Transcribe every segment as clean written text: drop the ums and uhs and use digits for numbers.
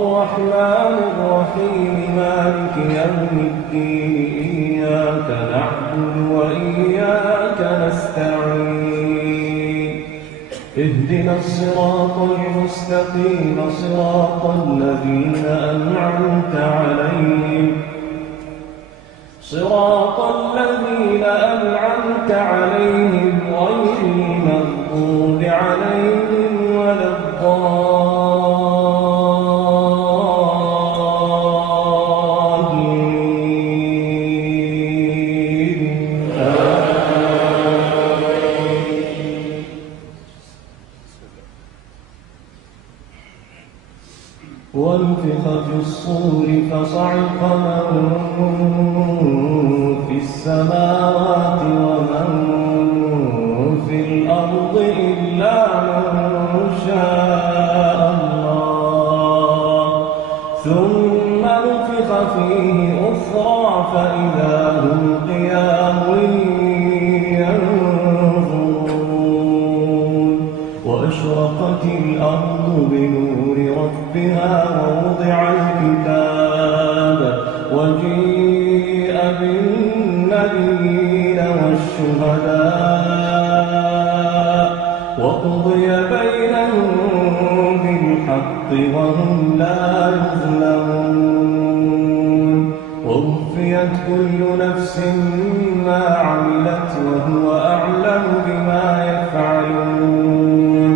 الرحمن الرحيم مالك يوم الدين إياك نعبد وإياك نستعين اهدنا الصراط المستقيم صراط الذين أنعمت عليهم غير المغضوب عليهم ولا الضالين ونفخ في الصور فصعق من في السماوات ومن في الأرض إلا من شاء الله ثم نفخ فيه أخرى فإذا هم قيام ينظرون وأشرقت الأرض بنور ربها ووضع الكتاب وجيء بالنبيين والشهداء وقضي بينهم بالحق وهم لا يظلمون ووفيت كل نفس ما عملت وهو أعلم بما يفعلون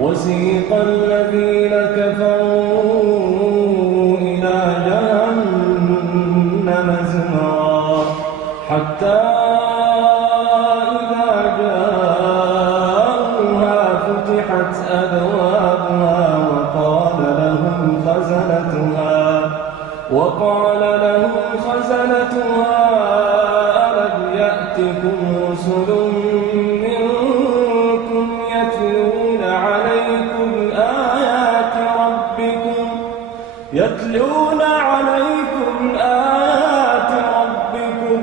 وسيق الذين كفروا إلى جهنم زمرا حتى إذا جاءوها فتحت أبوابها وقال لهم خزنتها ألم يأتكم رسل منكم يتلون عليكم آيات ربكم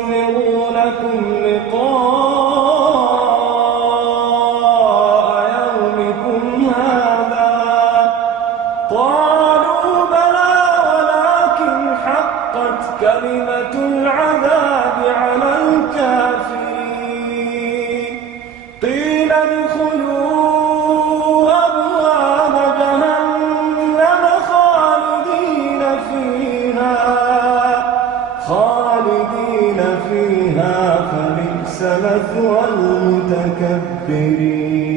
وينذرونكم لقاء يومكم هذا قالوا بلى ولكن حقت كلمة العذاب على الكافرين قيل ادخلوا أبواب جهنم خالدين فيها فبئس مثوى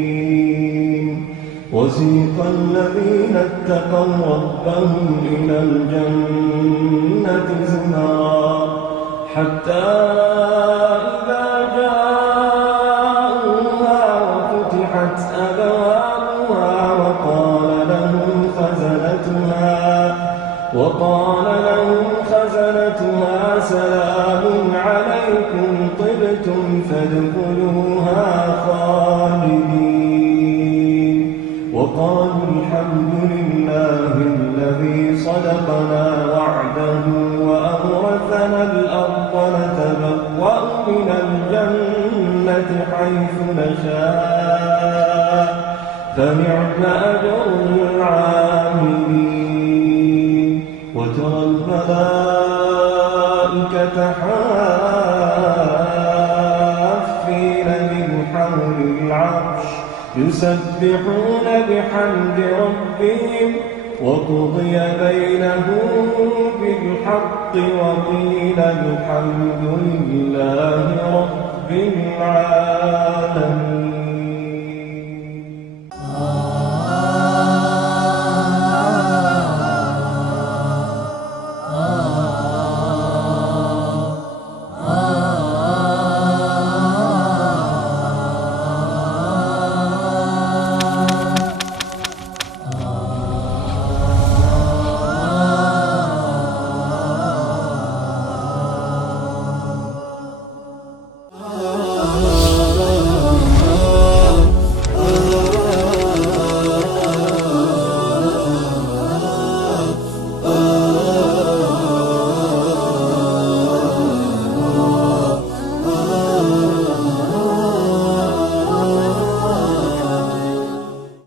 المتكبرين وسيق الذين اتقوا ربهم إلى الجنة زمرا حتى إذا جاءوها وفتحت أبوابها وقال لهم خزنتها سلام عليكم طبتم فادخلوها خالدين وقالوا الحمد لله الذي صدقنا وعده وأورثنا الأرض نتبوأ من الجنة حيث نشاء فنعم أجر العاملين وترى الملائكة حافين من حول العرش يسبحون بحمد ربهم وقضي بينهم بالحق وقيل الحمد لله رب العالمين.